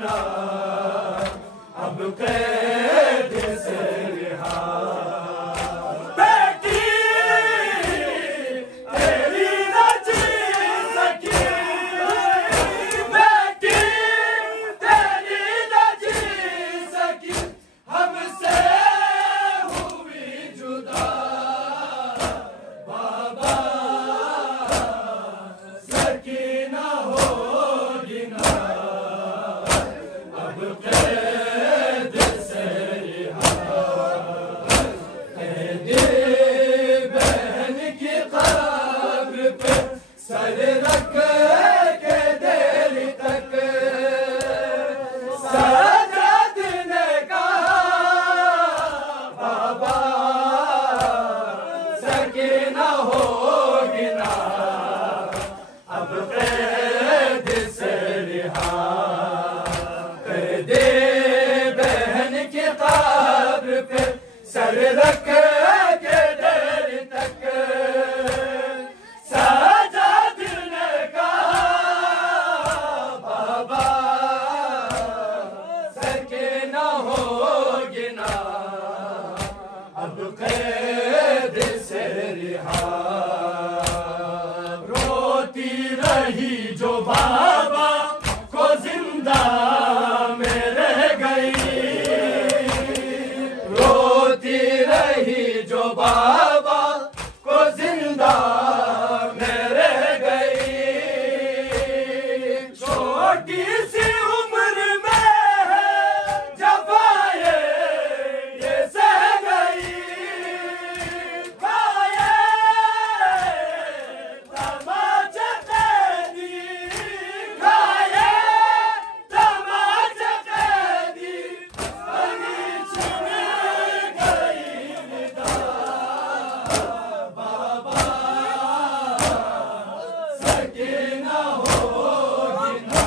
ना, अब कैद से रिहा। बेटी तेरी न जी सकी, बेटी तेरी न जी सकी, हमसे हुई जुदा। बाबा सकीना होगी ना, अब कैद से रिहा। कैदी बहन की कब्र पे सर रख के देर तक साजद ने कहा, बाबा सकीना होगी ना, अब कैद से रिहा। कैदी बहन की कब्र पे सर रख के देर तक साजद ने कहा, बाबा सकीना होगी ना, अब कैद से रिहा। रोती रही जो बाबा को जिंदा में रह गई, रोती रही जो बाबा को जिंदा में रह गई। छोटी सी उम्र में जफाए ये सह गई, खाए तमाचा कैदी, खाए तमाचा कैदी, बनी छिन गई निदा। बाबा सकीना होगी ना,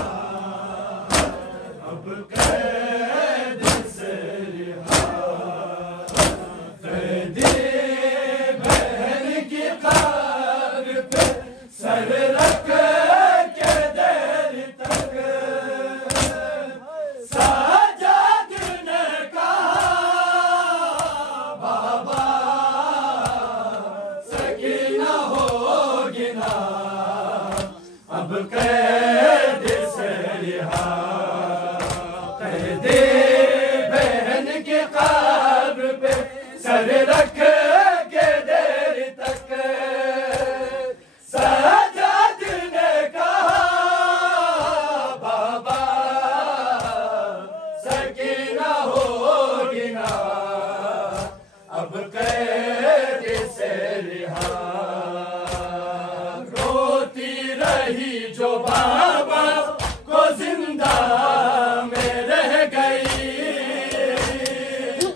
अब कैद से रिहा। कैदी बहन की कब्र पे सर रख के देर तक साजद ने कहा, बाबा सकीना होगी ना, अब कैद से रिहा। कैदी बहन की कब्र पे सर रख के देर तक साजद ने कहा, बाबा सकीना होगी ना, अब कैद से रिहा। रोती रही जो बाबा को जिंदा में रह गई,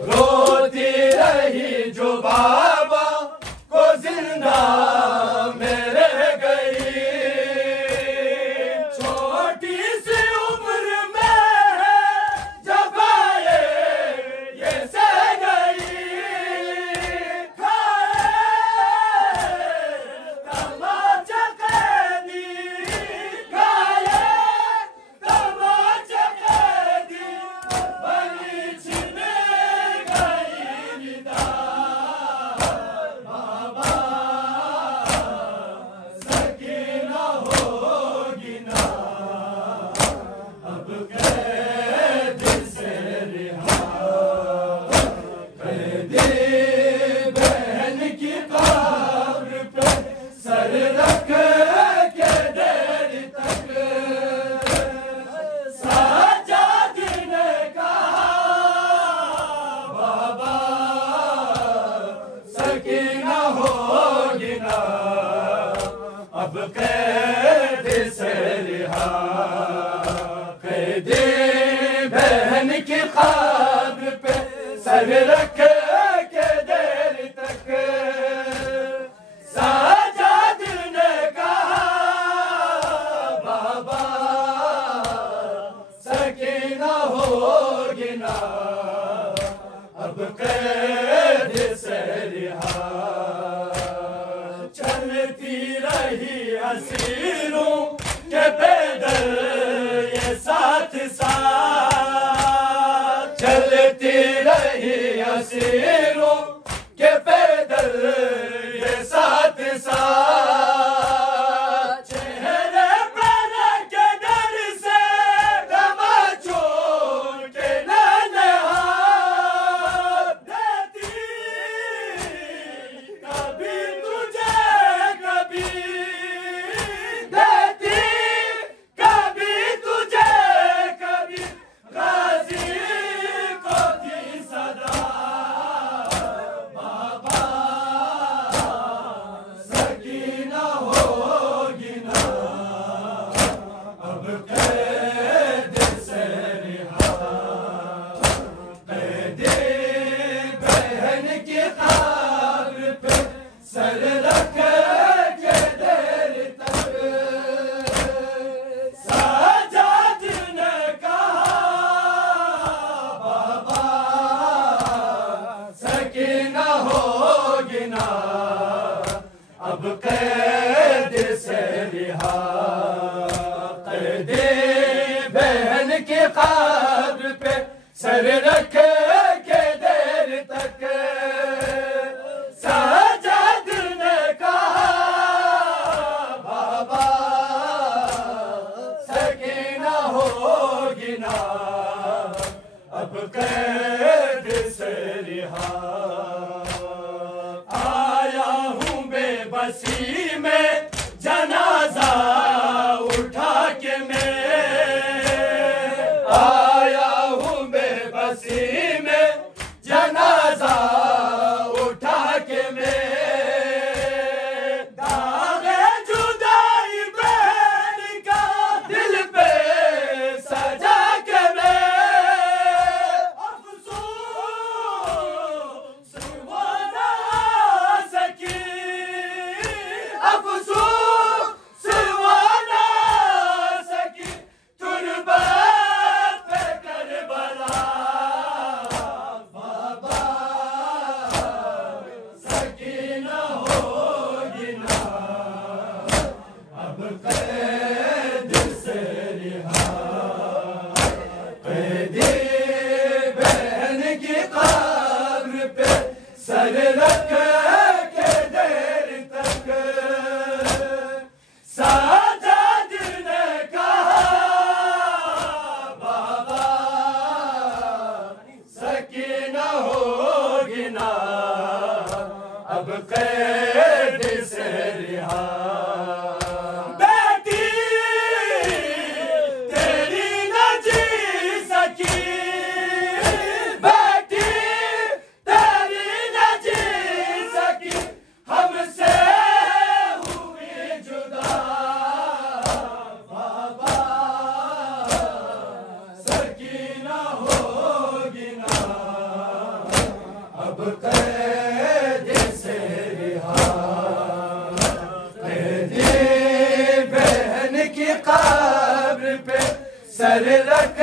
रोती रही जो बाबा को जिंदा में रह गई। छोटी सी उम्र में जफाए ये सह गई, खाए तमाचा कैदी, खाए तमाचा कैदी, बनी छिन गई निदा। बाबा सकीना होगी ना, अब कैद से रिहा। कैदी बहन की कब्र पे सर रख के देर तक साजद ने कहा, बाबा सकीना होगी ना, अब कैद से रिहा। कैदी बहन की कब्र पे सर रख के देर तक साजद ने कहा, बाबा सकीना होगी ना, अब कैद से रिहा। चलती रही असीरों के पैदल ये साथ साथ कैद से रिहा। कैदी बहन की कब्र पे सर रख के देर तक साजद ने कहा बाबा सकीना होगी ना अब कैद से रिहा। आया हूँ बेबसी में जनाजा उठा के मैं, आया हूँ बेबसी में जनाजा उठा के मैं। दागे जुदाई बहन का दिल पे सजा के मैं, अफसोस वो ना सकी, अफसोस वो ना सकी तुर्बत पे करबला। बाबा सकीना होगी ना अब कैद से रिहा। कैदी बहन की कब्र पे सर रख के देर तक साजद ने कहा बाबा सकीना होगी ना अब कैद से रिहा। बेटी तेरी न जी सकी, बेटी तेरी न जी सकी हमसे हुई जुदा। बाबा सकीना होगी ना अब कैद से रिहा। कैदी बहन की कब्र पे सर रख